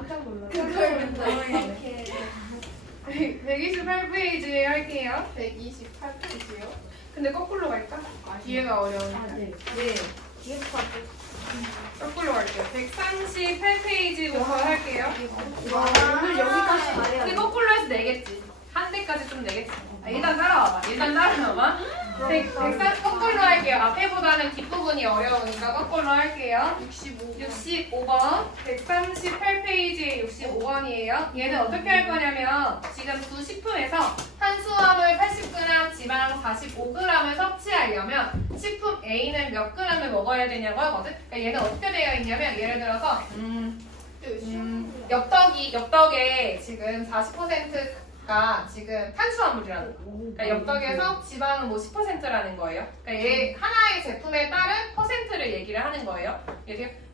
깜짝 놀랐어. 그걸 이렇게 128페이지에 할게요. 128페이지요? 근데 거꾸로 갈까? 뒤에가 어려우니까. 네. 뒤에서 거꾸로 갈게요. 138페이지부터 할게요. 와, 오늘 여기까지 근데 말해야 돼. 거꾸로 해서 내겠지. 한 대까지 좀 내겠지. 일단 따라와봐. 거꾸로 할게요. 앞에보다는 뒷부분이 어려우니까 거꾸로 할게요. 65번. 138페이지에 65번이에요. 얘는 어떻게 할 거냐면 지금 두 식품에서 탄수화물 80g, 지방 45g을 섭취하려면 식품 A는 몇 g을 먹어야 되냐고 하거든. 그러니까 얘는 어떻게 되어 있냐면 예를 들어서 엽떡에 지금 40%가 지금 탄수화물이라는 거. 그러니까 엽떡에서 지방은 뭐 10%라는 거예요. 그러니까 얘 하나의 제품에 따른 퍼센트를 얘기를 하는 거예요.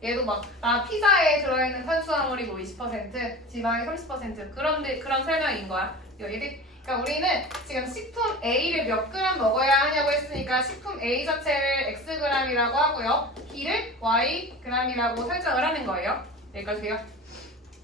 얘도 막 피자에 들어있는 탄수화물이 뭐 20%, 지방이 30% 그런 설명인 거야. 그러니까 우리는 지금 식품 A를 몇 그램 먹어야 하냐고 했으니까 식품 A 자체를 Xg이라고 하고요. B를 Yg이라고 설정을 하는 거예요. 여기까지요.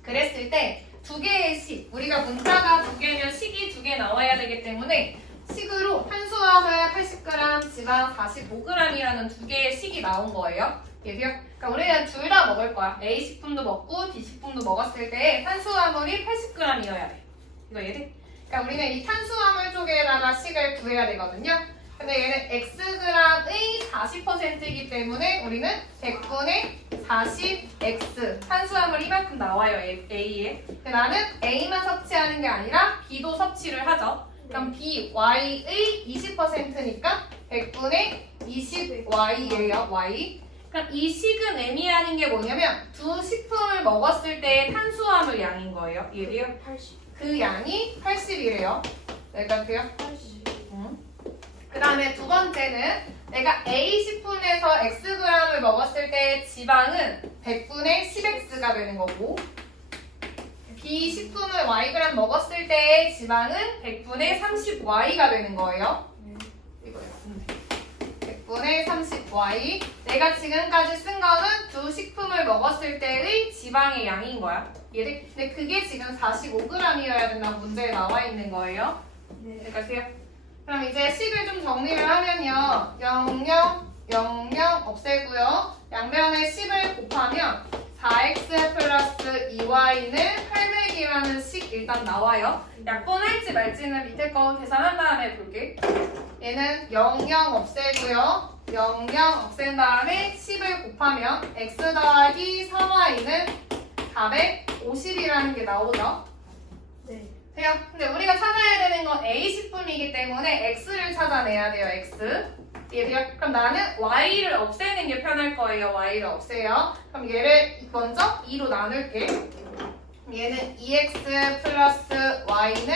그랬을 때 두 개의 식, 우리가 문자가 두 개면 식이 두 개 나와야 되기 때문에 식으로 탄수화물 80g, 지방 45g이라는 두 개의 식이 나온 거예요. 그러니까 우리는 둘 다 먹을 거야. A 식품도 먹고 B 식품도 먹었을 때 탄수화물이 80g이어야 돼. 이거 이해돼? 그러니까 우리는 이 탄수화물 쪽에다가 식을 구해야 되거든요. 근데 얘는 xg의 40%이기 때문에 우리는 100분의 40x 탄수화물 이만큼 나와요. A에. 근데 나는 A만 섭취하는 게 아니라 B도 섭취를 하죠. 그럼 B, Y의 20%니까 100분의 20Y예요. Y. 그럼 이 식은 의미하는 게 뭐냐면 두 식품을 먹었을 때의 탄수화물 양인 거예요. 이해돼요? 80. 그 양이 80이래요. 여기까지요? 80. 그 다음에 두 번째는 내가 A 식품에서 Xg을 먹었을 때 지방은 100분의 10X가 되는 거고 B 식품을 Yg 먹었을 때 지방은 100분의 30Y가 되는 거예요. 이거요. 100분의 30Y. 내가 지금까지 쓴 거는 두 식품을 먹었을 때의 지방의 양인 거야. 근데 그게 지금 45g이어야 된다고 문제에 나와 있는 거예요. 여기까지요. 그럼 이제 식을 좀 정리를 하면요. 0, 0, 0, 0 없애고요. 양변에 10을 곱하면 4x 플러스 2y는 800이라는 식 일단 나와요. 약분할지 말지는 밑에 거 계산한 다음에 볼게. 얘는 0, 0 없애고요. 0, 0 없앤 다음에 10을 곱하면 x 더하기 3y는 450이라는 게 나오죠. 네. 돼요? 근데 우리가 찾아야 되는 건 A 식품이기 때문에 X를 찾아내야 돼요. X. 이해돼요? 그럼 나는 Y를 없애는 게 편할 거예요. Y를 없애요. 그럼 얘를 먼저 2로 나눌게. 얘는 2X 플러스 Y는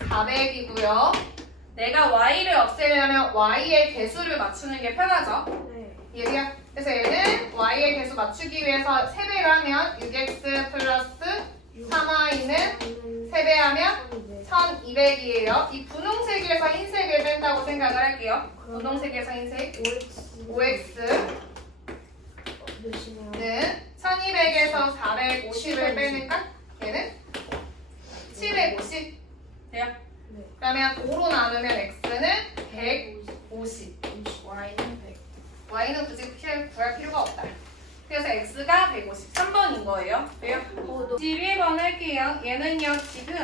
400이고요. 내가 Y를 없애려면 Y의 개수를 맞추는 게 편하죠. 네. 이해돼요? 그래서 얘는 Y의 개수 맞추기 위해서 3배를 하면 6X 플러스 3Y는 3배하면 1200이에요. 이 분홍색에서 흰색을 뺀다고 생각을 할게요. 분홍색에서 흰색 5x는 몇이네요? 1200에서 450을 빼니까 얘는 750 돼요? 네. 그러면 5로 나누면 x는 150 Y는 100. y는 굳이 구할 필요가 없다. 그래서 x가 153번인 거예요. 왜요? 11번 할게요. 얘는요 지금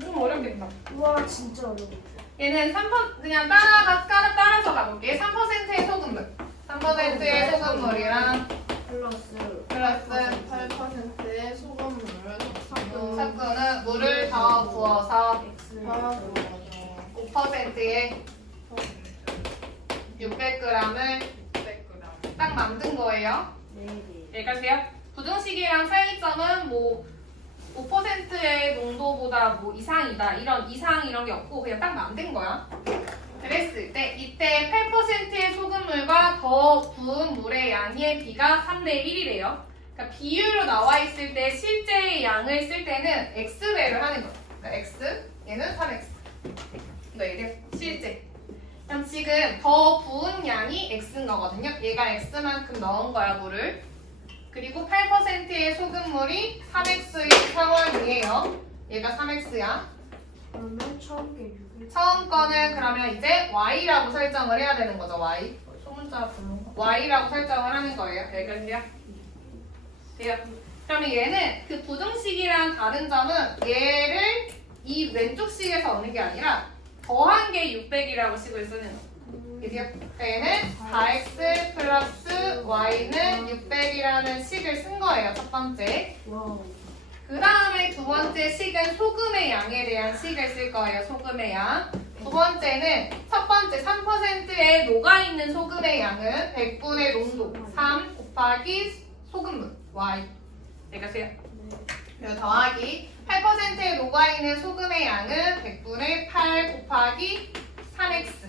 좀 어렵겠다. 우와, 진짜 어려워. 얘는 3% 그냥 따라서 가볼게. 3%의 소금물. 3%의 소금물이랑 플러스 8%의 소금물을 섞은 물을 더 부어서 X. 5%의 600g을 100g. 딱 만든 거예요. 네. 여기까지요. 부등식이랑 차이점은 뭐 5%의 농도보다 뭐 이상이다 이런 게 없고 그냥 딱 만든 거야. 그랬을 때 이때 8%의 소금물과 더 부은 물의 양의 비가 3대 1이래요. 그러니까 비율로 나와 있을 때 실제의 양을 쓸 때는 x배를 하는 거야. 그러니까 x 얘는 3x. 이거 이게 실제. 그럼 지금 더 부은 양이 x인 거거든요. 얘가 x만큼 넣은 거야 물을. 그리고 8%의 소금물이 3x의 상황이에요. 얘가 3x야. 그러면 처음 게 6일. 처음 거는 그러면 이제 y라고 설정을 해야 되는 거죠. y. 소문자 불러. y라고 설정을 하는 거예요. 여기까지요? 돼요. 그러면 얘는 그 부등식이랑 다른 점은 얘를 이 왼쪽 식에서 얻는 게 아니라 더한 게 600이라고 식을 쓰는 거. 이디요? 얘는 4x 플러스 y는 600이라는 식을 쓴 거예요. 첫 번째. 와우. 그 다음에 두 번째 식은 소금의 양에 대한 식을 쓸 거예요. 소금의 양. 두 번째는 첫 번째 3%에 녹아있는 소금의 양은 100분의 농도 3 곱하기 소금물 y. 되겠어요? 네. 그리고 더하기 8%에 녹아있는 소금의 양은 100분의 8 곱하기 3x.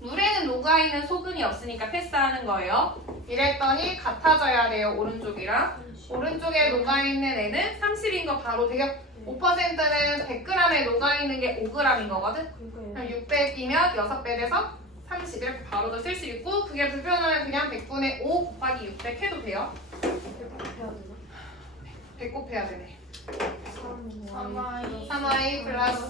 물에는 녹아있는 소금이 없으니까 패스하는 거예요. 이랬더니 같아져야 돼요. 오른쪽이랑. 오른쪽에 녹아있는 애는 30인 거 바로 되게 5%는 100g에 녹아있는 게 5g인 거거든. 그럼 600이면 6배 돼서 30 이렇게 바로도 쓸 수 있고 그게 불편하면 그냥 100분의 5 곱하기 600 해도 돼요. 100 곱해야 되네. 3y 플러스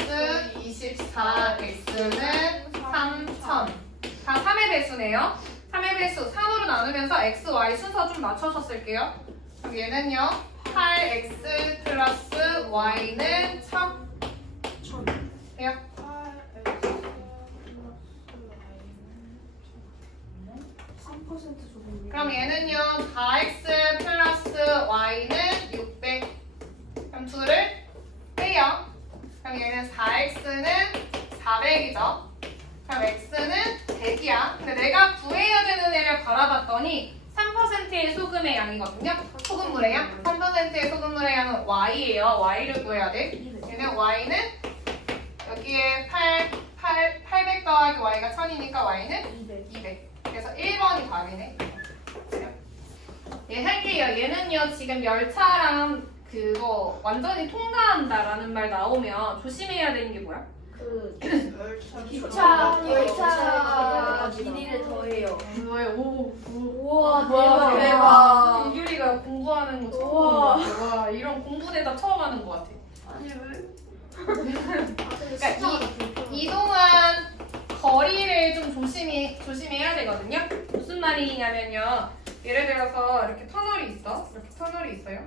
24x는 3000. 다 3의 배수네요. 3의 배수 3으로 나누면서 x, y 순서 좀 맞춰서 쓸게요. 그럼 얘는요. 8x 플러스 y는 1000. 돼요? 3% 소금. 그럼 얘는요. 4x 플러스 y는 600. 그럼 둘을 빼요. 그럼 얘는 4x는 400이죠. 그럼 x는 100이야. 근데 내가 구해야 되는 애를 바라봤더니 3%의 소금의 양이거든요. 소금물의 양. 3%의 소금물의 양은 y예요. y를 구해야 돼. 얘는 y는 여기에 800 더하기 y가 1000이니까 y는 200. 그래서 1번이 답이네. 얘 할게요. 얘는요. 지금 열차랑 그거 완전히 통과한다라는 말 나오면 조심해야 되는 게 뭐야? 그 열차 열차 길이를 더해요. 뭐예요? 오. 우와 대박. 대박. 김규리가 공부하는 거 처음 우와. 보는 것 같아. 와, 이런 공부대다 처음 하는 것 같아. 아니 왜? 그러니까 이동한 거리를 좀 조심해야 되거든요. 무슨 말이냐면요. 예를 들어서 이렇게 터널이 있어. 이렇게 터널이 있어요.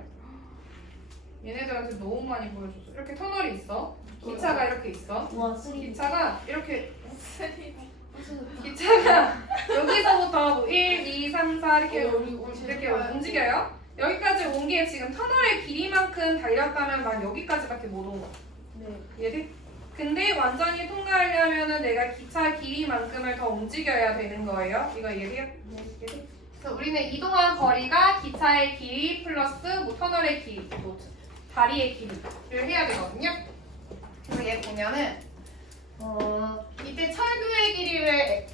얘네들한테 너무 많이 보여줬어. 이렇게 터널이 있어. 기차가 이렇게 있어. 와 쓰리. 기차가 이렇게 기차가 여기서부터 뭐 1, 2, 3, 4 이렇게 움직여요. 여기까지 온 게 지금 터널의 길이만큼 달렸다면 난 여기까지밖에 못 온 거야. 네. 이해돼? 근데 완전히 통과하려면은 내가 기차 길이만큼을 더 움직여야 되는 거예요. 이거 이해돼요? 이해돼? 그래서 우리는 이동한 거리가 기차의 길이 플러스 뭐 터널의 길이, 뭐 다리의 길이를 해야 되거든요. 그래서 얘 보면은 이때 철교의 길이를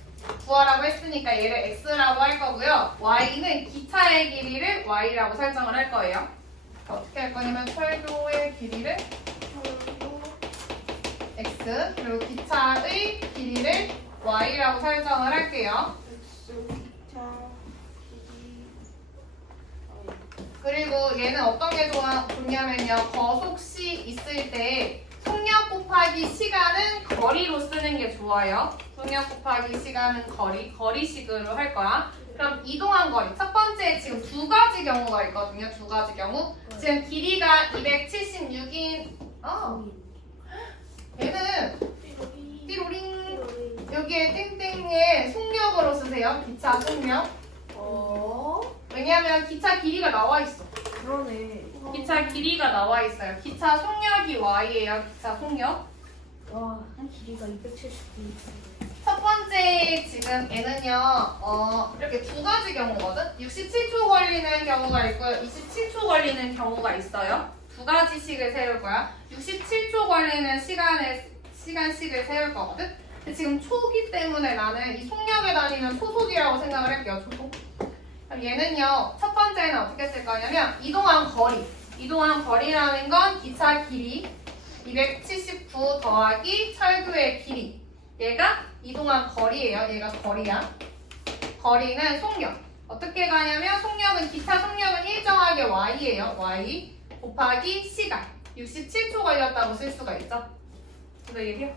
구하라고 했으니까 얘를 x라고 할 거고요. y는 기차의 길이를 y라고 설정을 할 거예요. 어떻게 할 거냐면 철교의 길이를 x 그리고 기차의 길이를 y라고 설정을 할게요. 그리고 얘는 어떤 게 좋냐면요. 거속시 있을 때 속력 곱하기 시간은 거리로 쓰는 게 좋아요. 속력 곱하기 시간은 거리식으로 할 거야. 그럼 이동한 거리. 첫 번째 지금 두 가지 경우가 있거든요. 두 가지 경우. 지금 길이가 276인 얘는 띠로링 여기에 땡땡에 속력으로 쓰세요. 기차 속력. 왜냐하면 기차 길이가 나와 있어. 그러네. 기차 길이가 나와 있어요. 기차 속력이 y예요. 기차 속력. 와 길이가 279. 첫 번째 지금 얘는요. 이렇게 두 가지 경우거든. 67초 걸리는 경우가 있고요. 27초 걸리는 경우가 있어요. 두 가지 식을 세울 거야. 67초 걸리는 시간씩을 세울 거거든. 근데 지금 초기 때문에 나는 이 속력에 달리는 초속이라고 생각을 할게요. 초속. 그럼 얘는요. 첫 번째는 어떻게 쓸 거냐면 이동한 거리. 이동한 거리라는 건 기차 길이 279 더하기 철교의 길이. 얘가 이동한 거리예요. 얘가 거리야. 거리는 속력. 어떻게 가냐면 속력은 기차 속력은 일정하게 y예요. y 곱하기 시간 67초 걸렸다고 쓸 수가 있죠. 이거 얘기해요.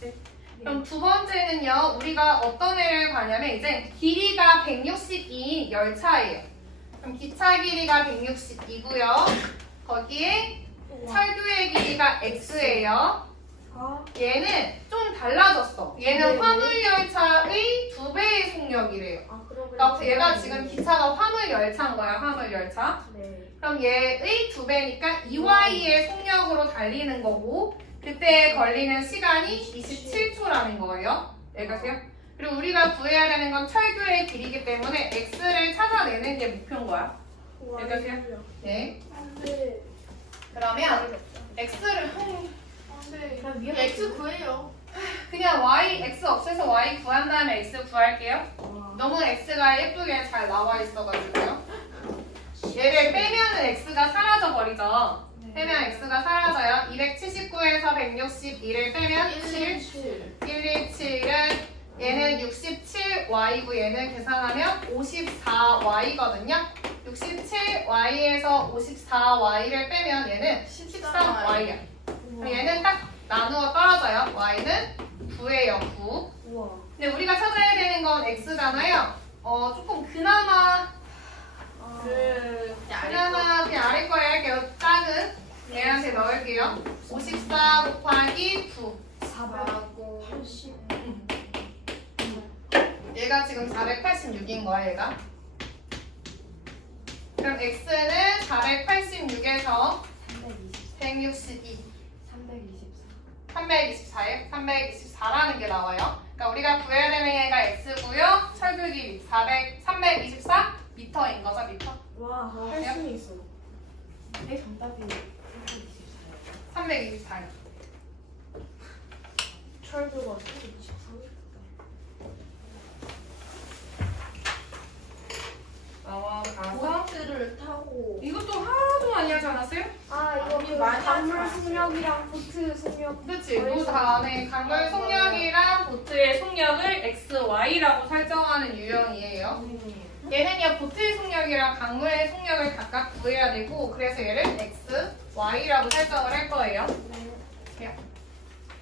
네. 그럼 두 번째는요. 우리가 어떤 애를 가냐면 이제 길이가 162인 열차예요. 그럼 기차 길이가 162고요. 거기에 철교의 길이가 x예요. 얘는 좀 달라졌어. 얘는 네. 화물열차의 2배의 속력이래요. 그러니까 얘가 지금 기차가 화물열차인 거야. 화물열차. 네. 그럼 얘의 2배니까 2y의 속력으로 달리는 거고 그때 걸리는 시간이 27초라는 거예요. 여기까지요? 그리고 우리가 구해야 되는 건 철교의 길이기 때문에 x를 찾아내는 게 목표인 거야. 여기까지요? 네. 네. 그러면 x를 안돼. X 구해요. 그냥 y x 없애서 y 구한 다음에 x 구할게요. 너무 x가 예쁘게 잘 나와 있어가지고요. 얘를 빼면은 x가 사라져 버리죠. 빼면 x가 사라져요. 279에서 161을 빼면 7. 117은 얘는 67y고 얘는 계산하면 54y거든요. 67y에서 54y를 빼면 얘는 13y야. 그럼 얘는 딱 나누어 떨어져요. y는 9예요. 9. 우와. 근데 우리가 찾아야 되는 건 x잖아요. 조금 그나마 그냥 아래 거에 할게요. 작은 얘한테 넣을게요. 54 곱하기 9. 480. 얘가 지금 486인 거야, 얘가. 그럼 x는 486에서 162. 324에 324라는 게 나와요. 그러니까 우리가 구해야 되는 얘가 x고요. 철교기 324 미터인 거죠, 미터. 와, 할 수 있어. 내 정답이 324요. 철도가 323. 넘어가서 보트를 타고 이것도 하도 많이 하지 않았어요? 아, 이거 우리 그 많이 강물 하지 속력이랑 보트 속력. 그치? 그 다음에 강물 속력이랑 보트의 속력을 x, y라고 설정하는 유형이에요. 얘는요, 보트의 속력이랑 강물의 속력을 각각 구해야 되고 그래서 얘를 x, y라고 설정을 할 거예요.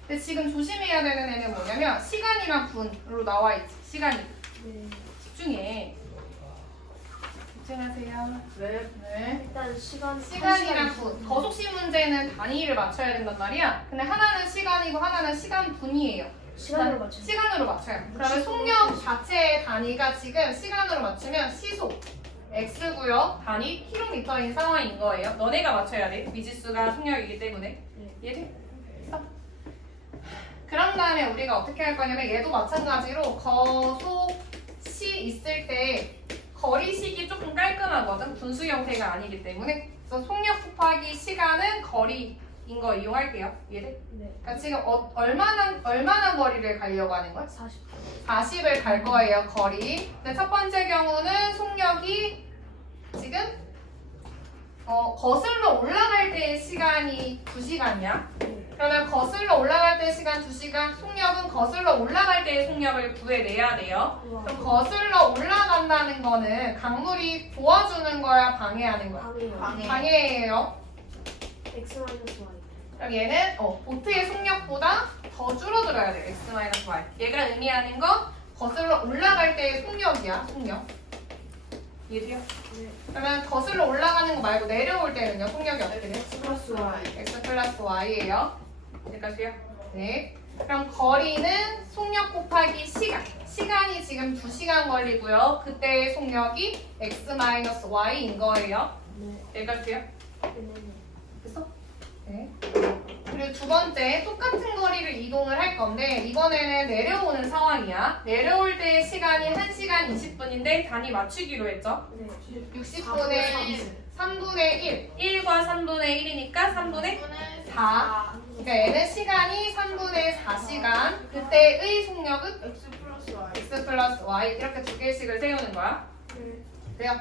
근데 지금 조심해야 되는 애는 뭐냐면 시간이랑 분으로 나와 있지. 시간이. 네. 집중해. 집중하세요. 네. 일단 시간이랑 분. 거속시 문제는 단위를 맞춰야 된단 말이야. 근데 하나는 시간이고 하나는 시간 분이에요. 시간으로 맞춰. 시간으로 맞춰요. 그러면 속력 자체의 단위가 지금 시간으로 맞추면 시속 x고요. 단위 킬로미터인 상황인 거예요. 너네가 맞춰야 돼. 미지수가 속력이기 때문에. 이해돼? 됐어? 그런 다음에 우리가 어떻게 할 거냐면 얘도 마찬가지로 거속시 있을 때 거리식이 조금 깔끔하거든. 분수 형태가 아니기 때문에. 그래서 속력 곱하기 시간은 거리인 거 이용할게요. 이해돼? 네. 그러니까 지금 얼마나 거리를 가려고 하는 거야? 40. 40을 갈 거예요, 거리. 근데 첫 번째 경우는 속력이 지금 거슬러 올라갈 때의 시간이 2시간이야. 그러면 거슬러 올라갈 때 시간 2시간, 속력은 거슬러 올라갈 때의 속력을 구해내야 돼요. 그럼 거슬러 올라간다는 거는 강물이 도와주는 거야, 방해하는 거야? 방해요. 방해예요. X 마이너스 Y. 그럼 얘는 보트의 속력보다 더 줄어들어야 돼. x-y. 얘가 의미하는 건 거슬러 올라갈 때의 속력이야. 속력. 이해돼요? 네. 그러면 거슬러 올라가는 거 말고 내려올 때는요. 속력이 어떻게 돼? X 플러스 Y. x 플러스 y예요. 여기까지요? 네. 그럼 거리는 속력 곱하기 시간. 시간이 지금 2시간 걸리고요. 그때의 속력이 x-y인 거예요. 네. 여기까지요? 네. 됐어? 네. 그리고 두 번째, 똑같은 거리를 이동을 할 건데 이번에는 내려오는 상황이야. 내려올 때의 시간이 1시간 20분인데 단위 맞추기로 했죠. 네. 60분의 3분의 1. 1과 3분의 1이니까 3분의 4. 그러니까 얘는 시간이 3분의 4시간. 그때의 속력은 X 플러스 Y. x 플러스 y 이렇게 두 개씩을 세우는 거야. 돼요?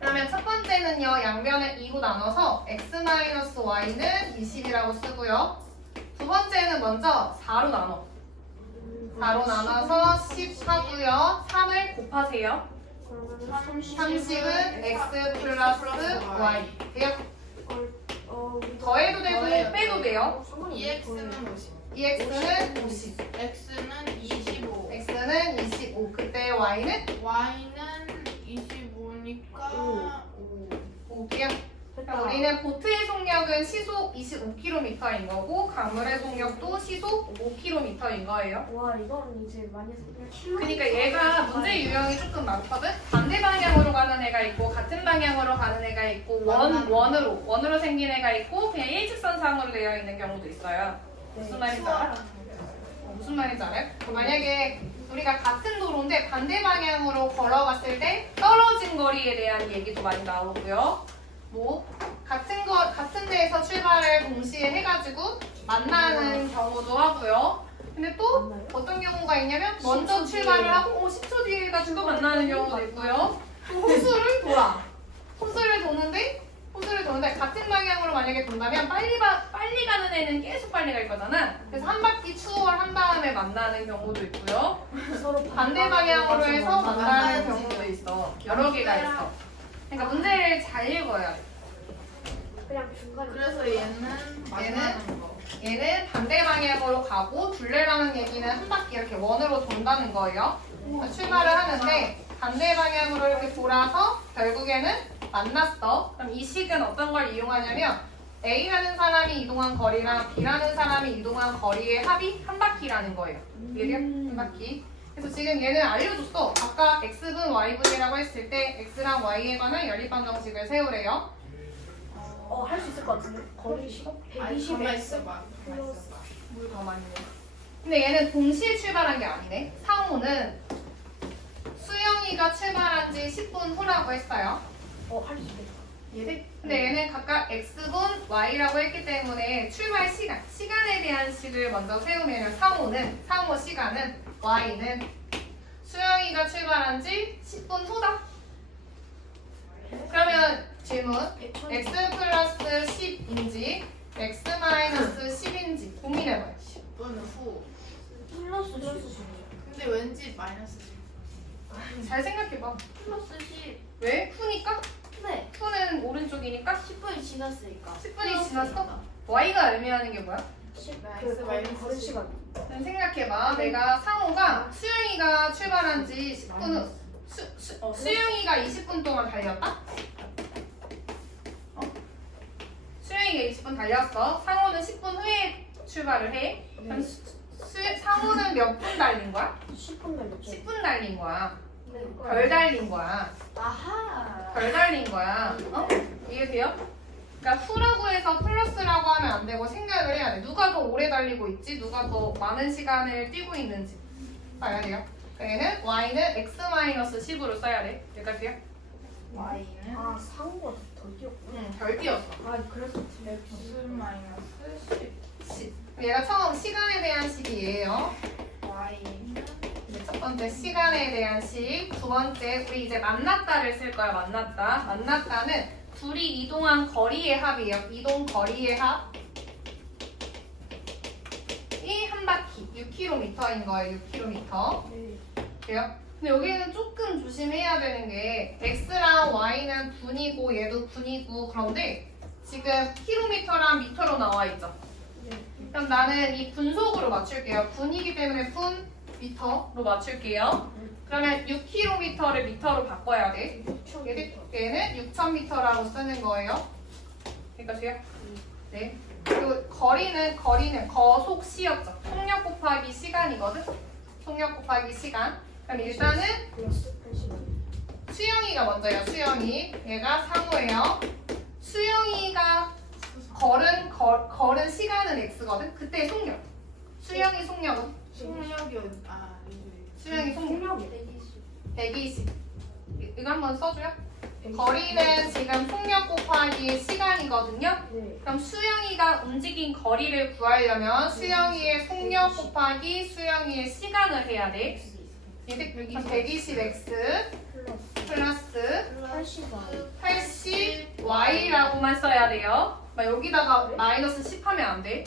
그러면 첫 번째는요, 양변을 2로 나눠서 x-y는 20이라고 쓰고요. 두 번째는 먼저 4로 나눠. 4로 나눠서 10 하고요. 3을 곱하세요. 그러면 30은 x 플러스 y 돼요? 더해도 되고 빼도 돼요. 2x는 50. 2x는 50, x는 25. x는 25. 그때 y는 y는 25니까 5. 5개요. 우리는 보트의 속력은 시속 25km인 거고 강물의 속력도 시속 5km인 거예요. 와 이건 이제 많이 생각. 그러니까 얘가 문제 유형이 조금 많거든. 반대 방향으로 가는 애가 있고 같은 방향으로 가는 애가 있고 원으로 생긴 애가 있고 그냥 일직선상으로 되어 있는 경우도 있어요. 무슨 말인지 알아? 무슨 말인지 알아요? 만약에 우리가 같은 도로인데 반대 방향으로 걸어갔을 때 떨어진 거리에 대한 얘기도 많이 나오고요. 뭐 같은 데에서 출발을 동시에 해가지고 만나는 경우도 하고요. 근데 또 맞나요? 어떤 경우가 있냐면 먼저 10초 출발을 뒤에. 하고 10초 뒤에 가지고 만나는 경우도 있고요. 또 호수를 돌아. 호수를 도는데 같은 방향으로 만약에 돈다면 빨리 가는 애는 계속 빨리 갈 거잖아. 그래서 한 바퀴 추월한 다음에 만나는 경우도 있고요. 서로 반대 방향으로 해서 만나는 만나야지. 경우도 있어. 여러 개가 있어. 그러니까 문제를 잘 읽어야 돼. 그냥 중간에. 그래서 얘는 만나는 거. 얘는 반대 방향으로 가고 둘레라는 얘기는 한 바퀴 이렇게 원으로 돈다는 거예요. 그래서 출발을 하는데 반대 방향으로 이렇게 돌아서 결국에는 만났어. 그럼 이 식은 어떤 걸 이용하냐면 A라는 사람이 이동한 거리랑 B라는 사람이 이동한 거리의 합이 한 바퀴라는 거예요. 얘를 한 바퀴. 그래서 지금 얘는 알려줬어. 아까 x분 y분이라고 했을 때 x랑 y에 관한 연립방정식을 세우래요. 할 수 있을 것 같은데. 거리 시간 아니 120 가만 x 있어봐. 가만 있어봐. 물 더 많이 내. 근데 얘는 동시에 출발한 게 아니네. 상호는 수영이가 출발한 지 10분 후라고 했어요. 할 수 있겠다. 얘네? 근데 얘는 각각 x분 y라고 했기 때문에 출발 시간에 대한 식을 먼저 세우면 상호 시간은 y는 수영이가 출발한 지 10분 후다. 그러면 질문 x 플러스 10인지 x 마이너스 10인지 고민해봐요. 10분 후. 플러스 10. 근데 왠지 마이너스 10. 잘 생각해봐. 플러스 10. 왜? 후니까? 네. 후는 오른쪽이니까 10분이 지났으니까. 10분이 지났어? y가 의미하는 게 뭐야? 10. X 마이너스 거리 10. 시간. 그럼 생각해봐. 내가 상호가 수영이가 출발한 지 10분 후 수영이가 20분 동안 달렸다? 수영이가 20분 달렸어. 상호는 10분 후에 출발을 해. 그럼 상호는 몇 분 달린 거야? 10분 걸렸죠. 10분 달린 거야. 네. 별 달린 거야. 아하. 별 달린 거야. 이해돼요? 그러니까 후라고 해서 플러스라고 하면 안 되고 생각을 해야 돼. 누가 더 오래 달리고 있지? 누가 더 많은 시간을 뛰고 있는지 봐야 돼요. 얘는 y는 x-10으로 써야 돼. 여기까지요? y는 상호가 더 뛰었구나. 응, 별 뛰었어. 그래서 x 마이너스 10. 얘가 처음 시간에 대한 식이에요. 10. y는 이제 첫 번째 시간에 대한 식. 두 번째 우리 이제 만났다를 쓸 거야. 만났다는 둘이 이동한 거리의 합이에요. 이동 거리의 합. 이 한 바퀴 6km인 거예요. 6km. 네. 돼요? 근데 여기는 조금 조심해야 되는 게 x랑 y는 분이고 얘도 분이고 그런데 지금 킬로미터랑 미터로 나와 있죠. 네. 그럼 나는 이 분속으로 맞출게요. 분이기 때문에 분, 미터로 맞출게요. 그러면 6km를 미터로 바꿔야 돼. 얘는 6,000m라고 쓰는 거예요. 그러니까 돼요? 네. 그리고 거리는 거속시였죠. 속력 곱하기 시간이거든. 속력 곱하기 시간. 그럼 일단은 플러스 80. 수영이가 먼저예요. 수영이. 얘가 상호예요. 수영이가 걸은 시간은 x거든. 그때 속력. 수영이 속력은? 속력이 수영이 속력. 속력이 120. 이거 한번 써줘요. 거리는 지금 속력 곱하기 시간이거든요. 네. 그럼 수영이가 움직인 거리를 구하려면 수영이의 속력 곱하기 수영이의 시간을 해야 돼. 120x 플러스 80y라고만 써야 돼요. 막 여기다가 마이너스 10 하면 안 돼.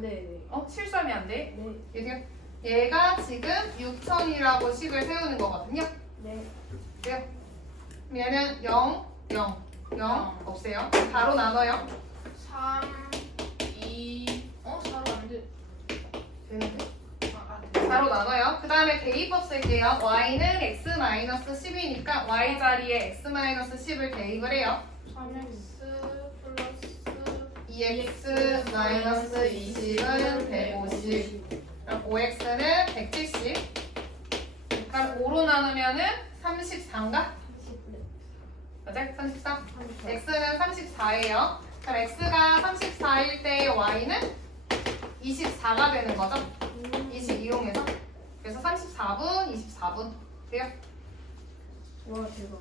네. 실수하면 안 돼. 네. 얘가 지금 6,000이라고 식을 세우는 거거든요. 네. 돼요. 얘는 0, 0, 0 없애요. 4로 나눠요. 3, 2, 4로 안 돼. 되는데? 아, 4로 나눠요. 그 다음에 대입법 쓸게요. y는 x-10이니까 y 자리에 x-10을 대입을 해요. 3x 플러스 2x-20은 150. 그럼 5x는 170. 그럼 5로 나누면은 34인가? 맞아? 34? x는 34예요. 그럼 x가 34일 때 y는 24가 되는 거죠? 20 이용해서. 그래서 34분, 24분 돼요. 와 대박.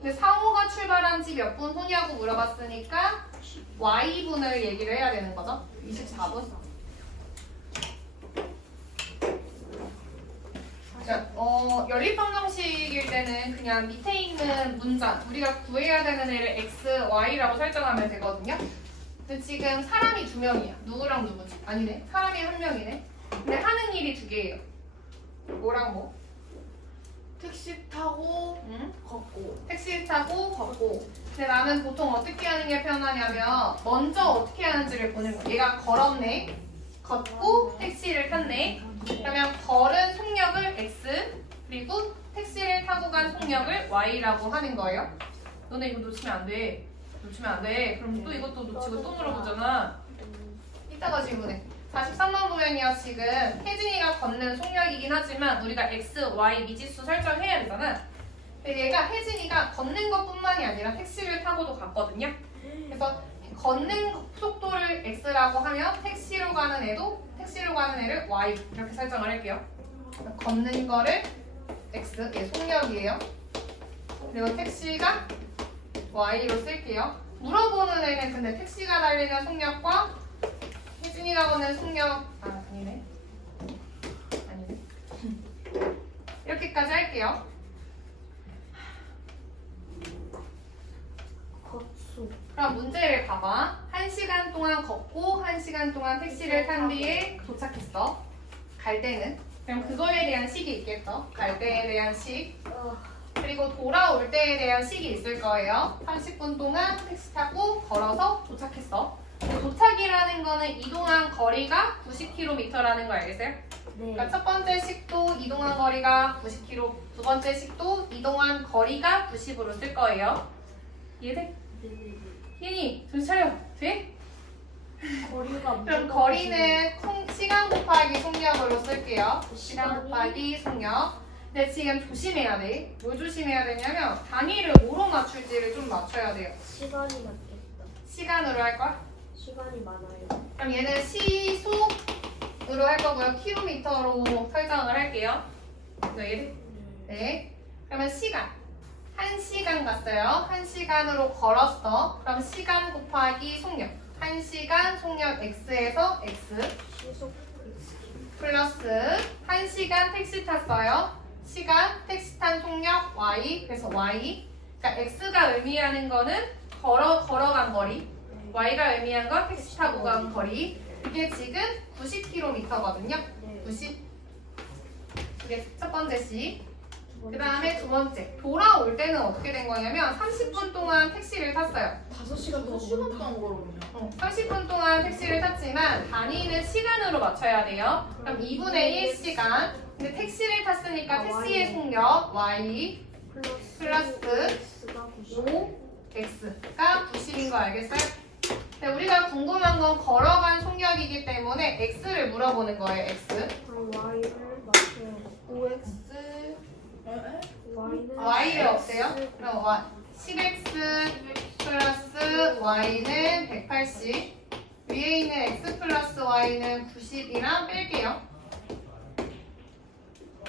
근데 상호가 출발한 지 몇 분 후냐고 물어봤으니까 y분을 얘기를 해야 되는 거죠? 24분. 연립방정식일 때는 그냥 밑에 있는 문장 우리가 구해야 되는 애를 x, y라고 설정하면 되거든요. 근데 지금 사람이 2명이야. 누구랑 누구지? 아니네. 사람이 1명이네. 근데 하는 일이 2개예요. 뭐랑 뭐? 택시 타고 응? 걷고. 택시 타고 걷고. 근데 나는 보통 어떻게 하는 게 편하냐면 먼저 어떻게 하는지를 보는 거야. 얘가 걸었네. 걷고 택시를 탔네. 그러면 걸은 속력을 x 그리고 택시를 타고 간 속력을 y라고 하는 거예요. 너네 이거 놓치면 안 돼. 놓치면 안 돼. 그럼 또 이것도 놓치고 또 물어보잖아. 이따가 질문해. 43번 보면요. 지금 혜진이가 걷는 속력이긴 하지만 우리가 x, y 미지수 설정해야 되잖아. 근데 얘가 혜진이가 걷는 것뿐만이 아니라 택시를 타고도 갔거든요. 그래서 걷는 속도를 x라고 하면 택시로 가는 애를 y 이렇게 설정을 할게요. 걷는 거를 x, 얘 속력이에요. 그리고 택시가 y로 쓸게요. 물어보는 애는 근데 택시가 달리는 속력과 혜진이가 걷는 속력 아니네. 이렇게까지 할게요. 겉수. 그럼 문제를 봐봐. 1시간 동안 걷고 1시간 동안 택시를 탄 뒤에 도착했어. 갈 때는. 그럼 그거에 대한 식이 있겠죠. 갈 때에 대한 식. 그리고 돌아올 때에 대한 식이 있을 거예요. 30분 동안 택시 타고 걸어서 도착했어. 도착이라는 거는 이동한 거리가 90km라는 거 알겠어요? 네. 그러니까 첫 번째 식도 이동한 거리가 90km, 두 번째 식도 이동한 거리가 90으로 쓸 거예요. 이해돼? 네네네. 희니, 정신 차려. 돼? 거리가 그럼 거리는 시간 곱하기 속력으로 쓸게요. 시간 시간이? 곱하기 속력. 근데 지금 조심해야 돼. 뭘 조심해야 되냐면 단위를 뭐로 맞출지를 좀 맞춰야 돼요. 시간이 맞겠다. 시간으로 할 거야? 시간이 많아요. 그럼 얘는 시속으로 할 거고요. 킬로미터로 설정을 할게요. 네. 네. 그러면 시간. 1시간 갔어요. 1시간으로 걸었어. 그럼 시간 곱하기 속력. 1시간 속력 x에서 x 시속 플러스 1시간 택시 탔어요. 시간 택시 탄 속력 y. 그래서 y. 그러니까 x가 의미하는 거는 걸어간 거리. y가 의미한 건 택시 타고 간 거리. 이게 지금 90km거든요. 네. 90. 이게 첫 번째 식. 두 그 번째 다음에 두 번째. 돌아올 때는 어떻게 된 거냐면 30분 동안 택시를 탔어요. 5시간 더 5시간 걸린다. 동안 걸었냐? 30분 동안 택시를 탔지만 단위는 시간으로 맞춰야 돼요. 그럼 2분의 1시간. 근데 택시를 탔으니까 택시의 속력 y 플러스 X가 90. 5x가 90인 거 알겠어요? 근데 우리가 궁금한 건 걸어간 속력이기 때문에 x를 물어보는 거예요. x. 그럼 Y를 맞춰요. 5x Y는 y를 없애요? 그럼 10x 플러스 y는 180. 위에 있는 x 플러스 y는 90이랑 뺄게요.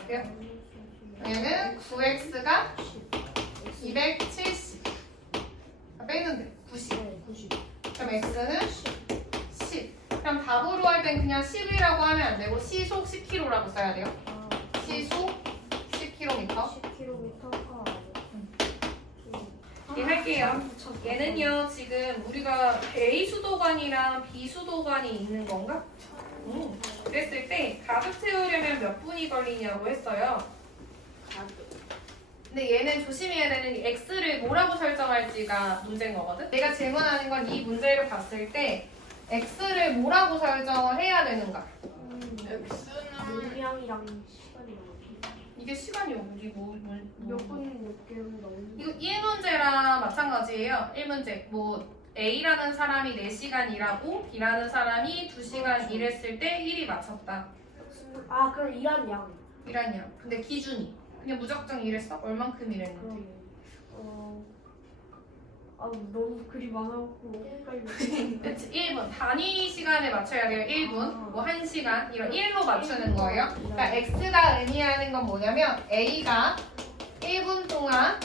돼요? 얘는 9x가 270. 빼는데 90. 네, 90. 그럼 x는 10. 그럼 답으로 할 땐 그냥 10이라고 하면 안 되고 시속 10km라고 써야 돼요. 아, 시속 10km. 10km가 할게요. 얘는요 지금 우리가 A 수도관이랑 B 수도관이 있는 건가? 그랬을 때 가득 채우려면 몇 분이 걸리냐고 했어요. 근데 얘는 조심해야 되는 게 x를 뭐라고 설정할지가 문제인 거거든. 내가 질문하는 건 이 문제를 봤을 때 x를 뭐라고 설정을 해야 되는가? x는 물량이랑 시간이 나오지. 이게 시간이 어디 몇 개를 넣는. 이거 1문제랑 마찬가지예요. 1문제 뭐 A라는 사람이 4시간 일하고 B라는 사람이 2시간 일했을 때 1이 맞췄다. 아 그럼 일한 양. 이라냐. 근데 기준이 그냥 무작정 일했어? 얼만큼 일했는데? 그러면 너무 글이 많아갖고 헷갈려. 그치 1분 단위 시간에 맞춰야 돼요. 1분 뭐 1시간 이런 1로 맞추는 거예요. 그러니까 X가 의미하는 건 뭐냐면 A가 1분 동안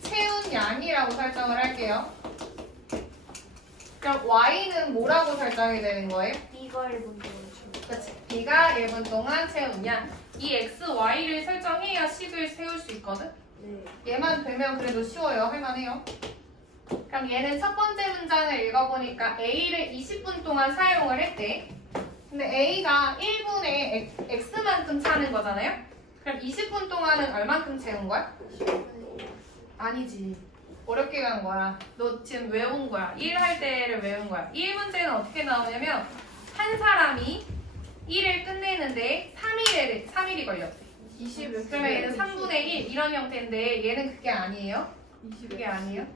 채운 양이라고 설정을 할게요. 그럼 Y는 뭐라고 설정이 되는 거예요? B가 1분 동안 채워. 그치 B가 1분 동안 채운 양. 이 X, Y를 설정해야 식을 세울 수 있거든. 네. 얘만 되면 그래도 쉬워요. 할만해요. 그럼 얘는 첫 번째 문장을 읽어보니까 A를 20분 동안 사용을 했대. 근데 A가 1분에 X만큼 차는 거잖아요? 그럼 20분 동안은 얼만큼 채운 거야? 아니지. 어렵게 간 거야. 너 지금 외운 거야. 1 할 때를 외운 거야. 1문제는 어떻게 나오냐면 한 사람이 1을 끝내는데 3일이 걸렸대. 20을 그러면 얘는 3분의 1 이런 형태인데 얘는 그게 아니에요. 그게 아니에요.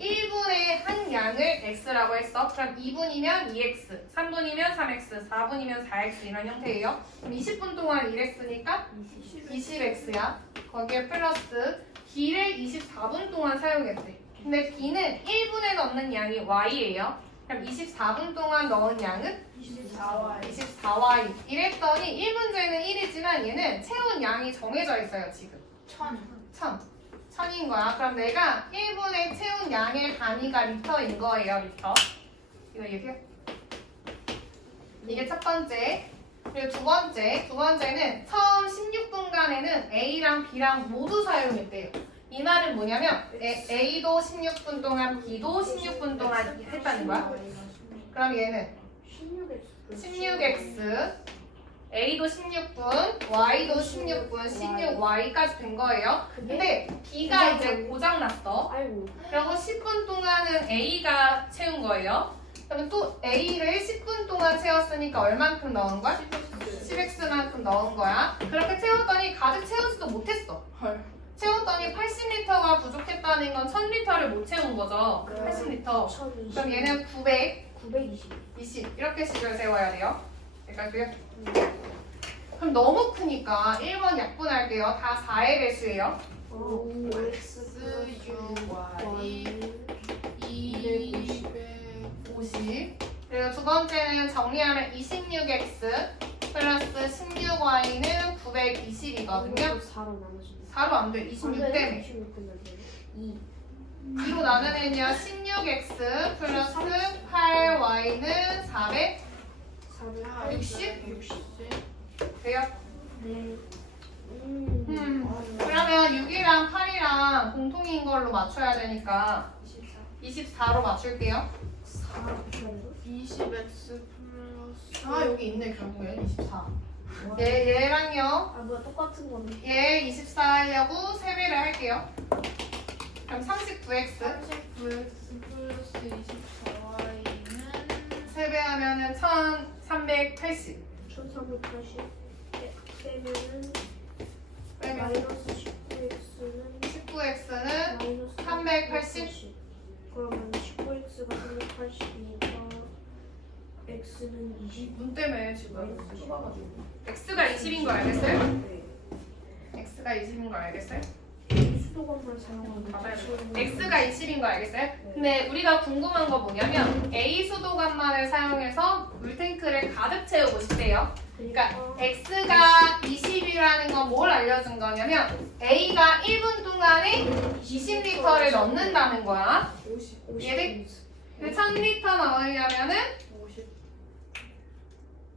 1분의 한 양을 x라고 했어. 그럼 2분이면 2x, 3분이면 3x, 4분이면 4x 이런 형태예요. 그럼 20분 동안 일했으니까 20x야. 거기에 플러스 b를 24분 동안 사용했대. 근데 b는 1분에 넣는 양이 y예요. 그럼 24분 동안 넣은 양은 24y 24y. 이랬더니 1문제는 1이지만 얘는 채운 양이 정해져 있어요, 지금. 1000인 거야. 그럼 내가 1분에 채운 양의 단위가 리터인 거예요, 리터. 이거 얘기해. 이게 첫 번째. 그리고 두 번째는 처음 16분간에는 A랑 B랑 모두 사용했대요. 이 말은 뭐냐면 A도 16분 동안 B도 16분 동안 했다는 거야. 그럼 얘는 16x A도 16분, Y도 16분, 16Y까지 된 거예요. 근데 B가 이제 고장났어. 아이고. 그리고 10분 동안은 A가 채운 거예요. 그러면 또 A를 10분 동안 채웠으니까 얼만큼 넣은 거야? 10x만큼 넣은 거야. 그렇게 채웠더니 가득 채우지도 못했어. 헐. 채웠더니 80리터가 부족했다는 건 1000리터를 못 채운 거죠. 80리터. 1020. 그럼 얘는 920. 20 이렇게 식을 세워야 돼요. 여기까지요. 그럼 너무 크니까 1번 약분할게요. 다 4의 배수예요. X y 250. 그리고 두 번째는 정리하면 26x 플러스 16y는 920이거든요. 4로 나눠주면 4로 안 돼. 26 때문에. 26 끝나면 2. 2로 나누면요. 16x 플러스 8y는 400 60? 돼요? 네. 그러면 6이랑 8이랑 공통인 걸로 맞춰야 되니까 24로 맞출게요. 20x 플러스 아 여기 있네 결국에 24. 얘랑요. 뭐야 똑같은 건데. 얘 24 하려고 3배를 할게요. 그럼 39x 39x 플러스 24y는 3배 하면은 1380. 1380 빼면은 빼면 마이너스 19x는 19x는 마이너스 380. 그러면 19x가 380이니까 x는 20. 문 때문에 지금 마이너스 좁아가지고. x가 20인 거 알겠어요? 네. x가 20인 거 알겠어요? 수도관만 사용하는 맞아요. 거. x가 20인 거 알겠어요? 근데 우리가 궁금한 거 뭐냐면 A 수도관만을 사용해서 물탱크를 가득 채우고 싶대요. 그러니까 x가 20이라는 건 뭘 알려준 거냐면 A가 1분 동안에 20리터를 넣는다는 거야. 50. 얘를- 근데 1000리터 넣으려면은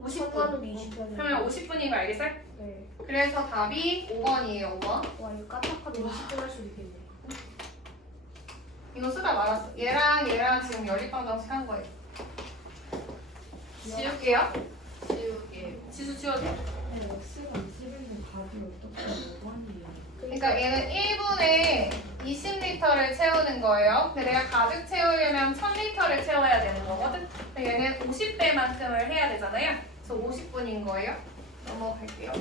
50분. 상관은 20분. 그러면 50분인 거 알겠어요? 네. 그래서 답이 5번이에요, 5번. 와 이거 까딱하면 20분 할 수 있겠네. 이거 쓰다 말았어. 얘랑 지금 연립방 정식 한 거예요. 지울게요. 지우개 지수 지워줘. 네, x가 21분. 답이 어떻게 뭐하니? 그러니까 얘는 1분에 20리터를 채우는 거예요. 근데 내가 가득 채우려면 1000리터를 채워야 되는 거거든. 근데 얘는 50배만큼을 해야 되잖아요. 그래서 50분인 거예요. 넘어갈게요.